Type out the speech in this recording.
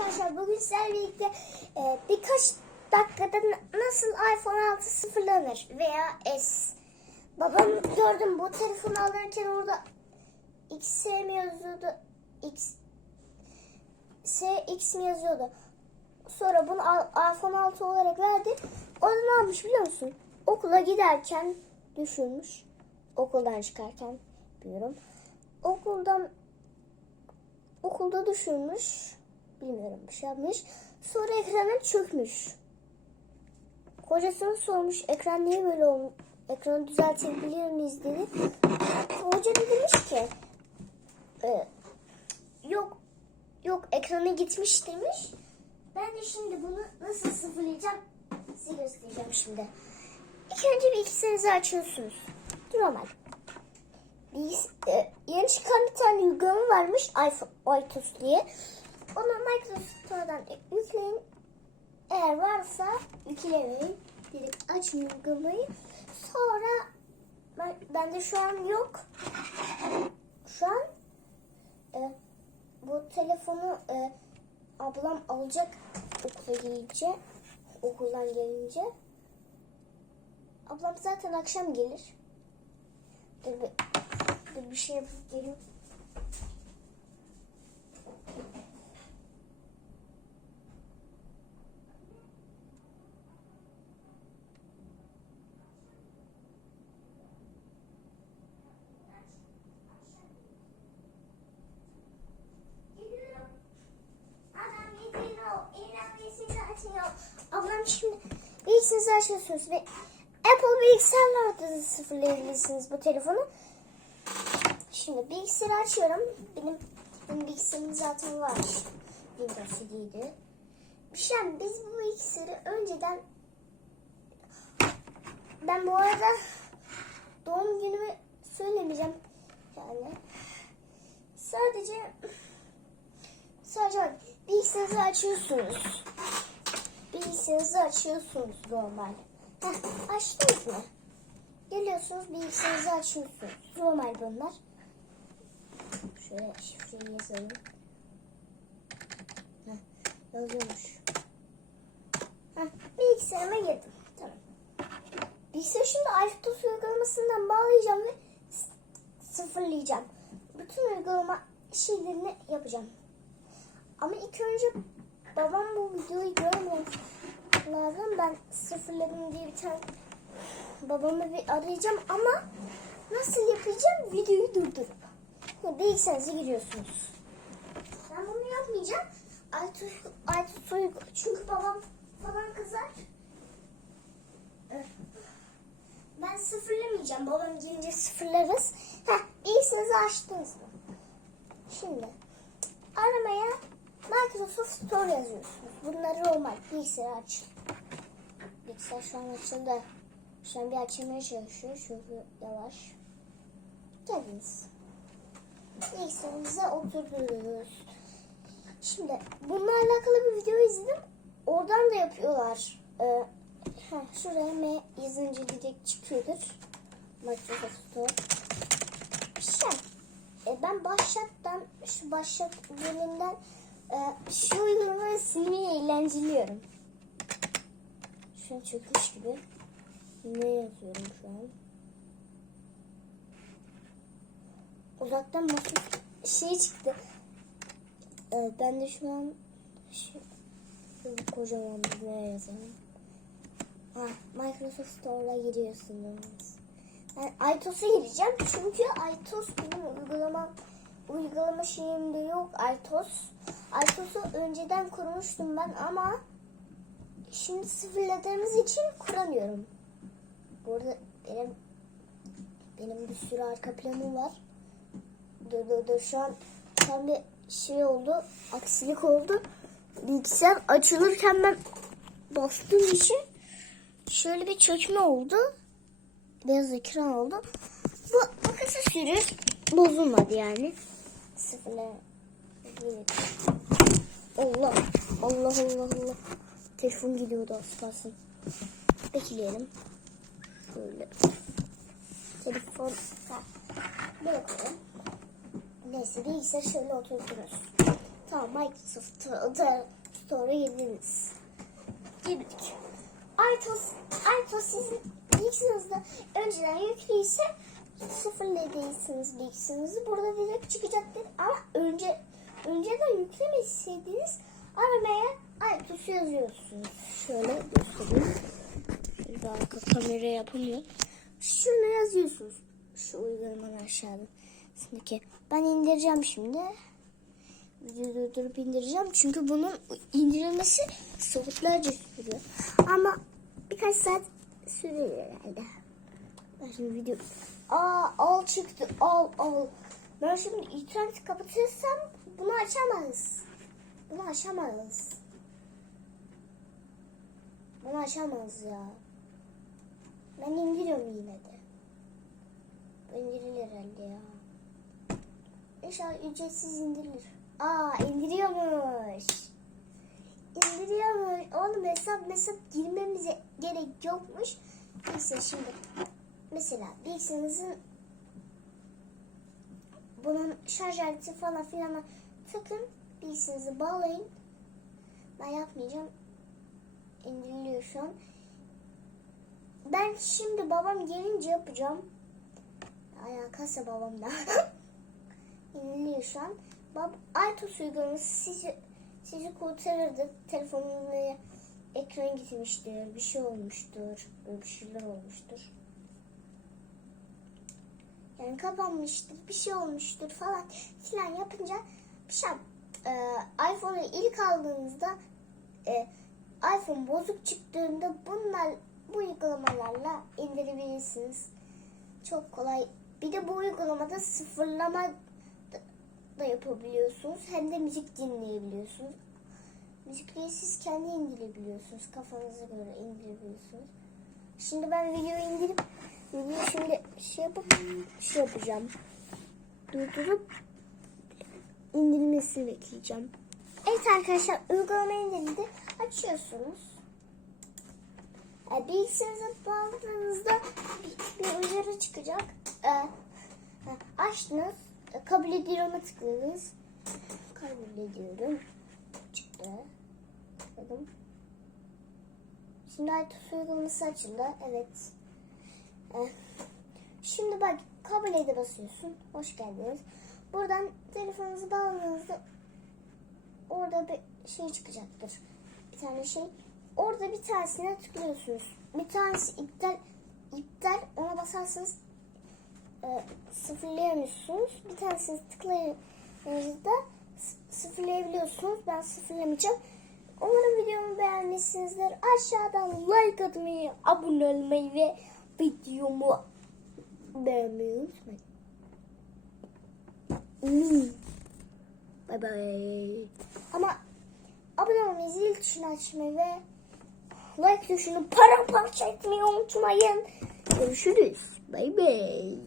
arkadaşlar bugün sizlerle birlikte e, birkaç dakikada nasıl iPhone 6 sıfırlanır veya S. Babam gördüm bu telefonu alırken orada X mi yazıyordu? X S X mi yazıyordu? Sonra bunu iPhone 6 olarak verdi. O da ne yapmış biliyor musun? Okula giderken düşürmüş. Okuldan çıkarken biliyorum. Okuldan okulda düşürmüş. Bilmiyorum bir şey yapmış. Sonra ekrana çökmüş. Kocasını sormuş ekran niye böyle olmuş? Ekranı düzeltebilir miyiz dedi. Hoca da demiş ki "E, yok yok ekranı gitmiş demiş. Ben de şimdi bunu nasıl sıfırlayacağım size göstereceğim şimdi. İlk önce bilgisayarınızı açıyorsunuz. Normal. Bilgis e, yeni çıkan bir tane uygulama varmış iPhone iTunes diye. Onu Microsoft Store'dan yükleyin. Eğer varsa yüklemeyin. Direkt açın uygulamayı. Sonra ben, bende şu an yok. Şu an e, bu telefonu e, ablam alacak okula gelince. Okuldan gelince. Ablam zaten akşam gelir. Dur bir, dur bir şey yapıp geliyorum. Adam yediğini o, iğrenmesini açıyor. Ablam şimdi bilgisayarınızı açıyorsunuz ve Apple bilgisayarlarda da sıfırlayabilirsiniz bu telefonu. Şimdi bilgisayarı açıyorum. Benim, benim bilgisayarım zaten var. Windows 7'ydi. Şimdi biz bu bilgisayarı önceden ben bu arada doğum günümü söylemeyeceğim. Yani sadece sadece bak, bilgisayarınızı açıyorsunuz. Bilgisayarınızı açıyorsunuz normal. Heh, açtınız mı? Geliyorsunuz bilgisayarınızı açıyorsunuz. Normal bunlar. Şöyle şifreyi yazalım. Heh, yazıyormuş. Heh, bilgisayarıma girdim. Tamam. Bilgisayarı şimdi iTunes uygulamasından bağlayacağım ve sıfırlayacağım. Bütün uygulama şeylerini yapacağım. Ama ilk önce babam bu videoyu görmüyor lazım. Ben sıfırladım diye bir tane babamı bir arayacağım ama nasıl yapacağım videoyu durdurup. Ya, Bilgisayarınıza giriyorsunuz. Ben bunu yapmayacağım. Aytus, Aytus uygu. Çünkü babam falan kızar. Ben sıfırlamayacağım. Babam gelince sıfırlarız. Heh, bilgisayarınızı açtınız mı? Şimdi aramaya Microsoft Store yazıyorsunuz. Bunları normal bilgisayarı açın. Bilgisayar şu an açıldı. Şu an bir açılmaya çalışıyor. Çünkü yavaş. Geldiniz. Bilgisayarımıza oturdunuz. Şimdi bununla alakalı bir video izledim. Oradan da yapıyorlar. Ee, heh, şuraya M yazınca direkt çıkıyordur. Microsoft Store. Şey, e, ben başlattan şu başlat bölümünden şu uygulamayı silmeyi eğlenceliyorum. Şu an çökmüş gibi. Ne yazıyorum şu an? Uzaktan masif şey çıktı. E, ben de şu an şu, şu kocaman bir ne yazalım. Ha, Microsoft Store'a giriyorsunuz. Ben iTunes'a gireceğim çünkü iTunes benim uygulama uygulama şeyimde yok iTunes. iTunes'u önceden kurmuştum ben ama şimdi sıfırladığımız için kuramıyorum. Burada benim benim bir sürü arka planım var. Dur dur dur şu an tam bir şey oldu. Aksilik oldu. Bilgisayar açılırken ben bastığım için şöyle bir çökme oldu beyaz ekran oldu. Bu, bu kısa süre bozulmadı yani. Sıfırla. Allah. Allah Allah Allah. Telefon gidiyordu az. Bekleyelim. Şöyle. Telefon. Ha. Böyle koyalım. Neyse bilgisayar şöyle oturturuz. Tamam Microsoft Store- Store'a girdiniz. Girdik. Artos, Artos sizin bilgisayarınızda önceden yüklüyse sıfırladıysanız bilgisayarınızı burada direkt çıkacaktır. Ama önce önceden yüklemeseydiniz aramaya Artos yazıyorsunuz. Şöyle göstereyim. Şöyle arka kamera yapamıyor. Şunu yazıyorsunuz. Şu uygulamanın aşağıda. Şimdiki ben indireceğim şimdi. Videoyu durdurup indireceğim. Çünkü bunun indirilmesi saatlerce sürüyor. Ama birkaç saat sürüyor herhalde. Ben şimdi video... Aa al çıktı al al. Ben şimdi interneti kapatırsam bunu açamaz. Bunu açamaz. Bunu açamaz ya. Ben indiriyorum yine de. İndirilir herhalde ya. İnşallah ücretsiz indirilir. Aa indiriyormuş. İndiriyormuş. Oğlum hesap hesap girmemize gerek yokmuş. Neyse şimdi. Mesela bilgisayarınızın bunun şarj aleti falan filan takın. Bilgisayarınızı bağlayın. Ben yapmayacağım. İndiriliyor şu an. Ben şimdi babam gelince yapacağım. Alakası babamda. İniliyor şu an. Bab Aytos uygulaması sizi, sizi kurtarırdı. Telefonuna ekran gitmiştir. Bir şey olmuştur. Bir şeyler olmuştur. Yani kapanmıştır. Bir şey olmuştur falan filan yapınca bir şey e, iPhone'u ilk aldığınızda e, iPhone bozuk çıktığında bunlar bu uygulamalarla indirebilirsiniz. Çok kolay. Bir de bu uygulamada sıfırlama da yapabiliyorsunuz. Hem de müzik dinleyebiliyorsunuz. Müzikleri siz kendi indirebiliyorsunuz. Kafanıza göre indirebiliyorsunuz. Şimdi ben videoyu indirip videoyu şimdi şey yapıp şey yapacağım. Durdurup indirilmesini bekleyeceğim. Evet arkadaşlar uygulama indirildi. Açıyorsunuz. E, bilgisayarınıza bağladığınızda bir, bir uyarı çıkacak. E, e, açtınız. E, kabul ediyorum'a tıkladınız. Kabul ediyorum. Çıktı. Tıkladım. Şimdi iTunes uygulaması açıldı. Evet. E, şimdi bak kabul ede basıyorsun. Hoş geldiniz. Buradan telefonunuzu bağladığınızda orada bir şey çıkacaktır. Bir tane şey. Orada bir tanesine tıklıyorsunuz. Bir tanesi iptal iptal ona basarsanız e, sıfırlayamıyorsunuz. Bir tanesini tıklayınca sıfırlayabiliyorsunuz. Ben sıfırlamayacağım. Umarım videomu beğenmişsinizdir. Aşağıdan like atmayı, abone olmayı ve videomu beğenmeyi unutmayın. Bye bye. Ama abone olmayı, zil tuşunu açmayı ve like tuşunu paramparça etmeyi unutmayın. Görüşürüz. Bye bye.